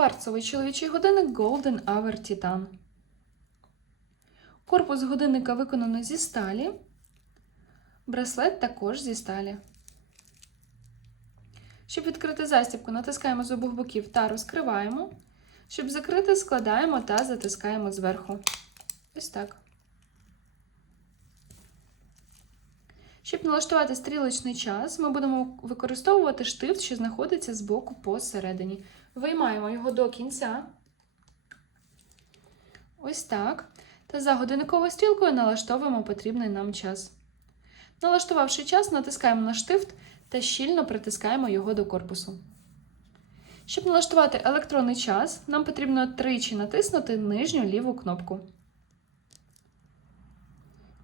Кварцовий чоловічий годинник Golden Hour Titan. Корпус годинника виконано зі сталі. Браслет також зі сталі. Щоб відкрити застібку, натискаємо з обох боків та розкриваємо. Щоб закрити, складаємо та затискаємо зверху. Ось так. Щоб налаштувати стрілочний час, ми будемо використовувати штифт, що знаходиться збоку посередині. Виймаємо його до кінця. Ось так. Та за годинниковою стрілкою налаштовуємо потрібний нам час. Налаштувавши час, натискаємо на штифт та щільно притискаємо його до корпусу. Щоб налаштувати електронний час, нам потрібно тричі натиснути нижню ліву кнопку.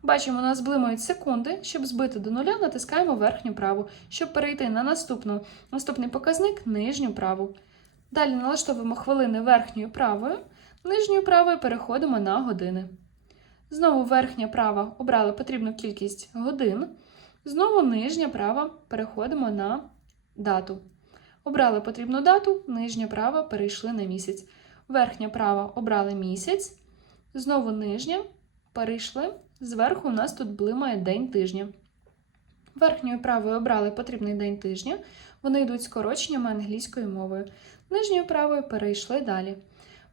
Бачимо, у нас блимають секунди. Щоб збити до нуля, натискаємо верхню праву. Щоб перейти на наступну, наступний показник нижню праву. Далі налаштовуємо хвилини верхньою правою, нижньою правою переходимо на години. Знову верхня права обрали потрібну кількість годин. Знову нижня права переходимо на дату. Обрали потрібну дату, нижня права перейшли на місяць. Верхня права обрали місяць, знову нижня перейшли. Зверху у нас тут блимає день тижня. Верхньою правою обрали потрібний день тижня. Вони йдуть скороченнями англійською мовою. Нижньою правою перейшли далі.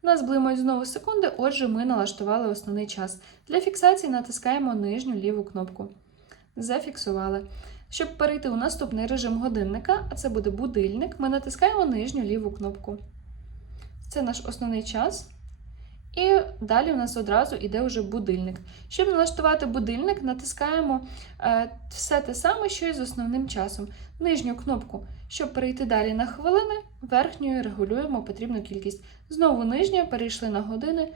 У нас блимають знову секунди, отже, ми налаштували основний час. Для фіксації натискаємо нижню ліву кнопку. Зафіксували. Щоб перейти у наступний режим годинника, а це буде будильник, ми натискаємо нижню ліву кнопку. Це наш основний час. І далі у нас одразу йде вже будильник. Щоб налаштувати будильник, натискаємо е, все те саме, що і з основним часом. Нижню кнопку, щоб перейти далі на хвилини, верхньою регулюємо потрібну кількість. Знову нижню перейшли на години,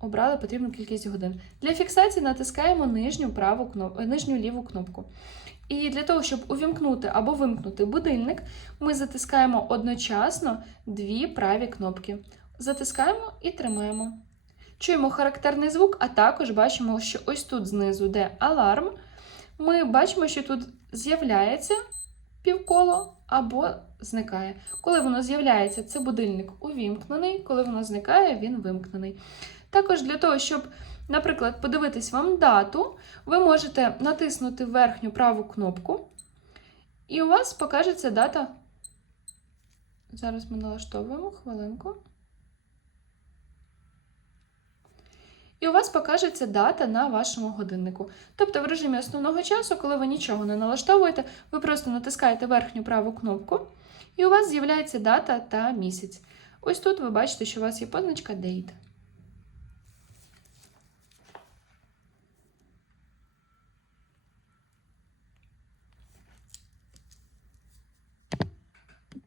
обрали потрібну кількість годин. Для фіксації натискаємо нижню, праву кноп... е, нижню ліву кнопку. І для того, щоб увімкнути або вимкнути будильник, ми затискаємо одночасно дві праві кнопки. Затискаємо і тримаємо. Чуємо характерний звук, а також бачимо, що ось тут знизу, де аларм, ми бачимо, що тут з'являється півколо або зникає. Коли воно з'являється, це будильник увімкнений, коли воно зникає, він вимкнений. Також для того, щоб, наприклад, подивитись вам дату, ви можете натиснути верхню праву кнопку, і у вас покажеться дата. Зараз ми налаштовуємо хвилинку. І у вас покажеться дата на вашому годиннику. Тобто, в режимі основного часу, коли ви нічого не налаштовуєте, ви просто натискаєте верхню праву кнопку, і у вас з'являється дата та місяць. Ось тут ви бачите, що у вас є позначка Date.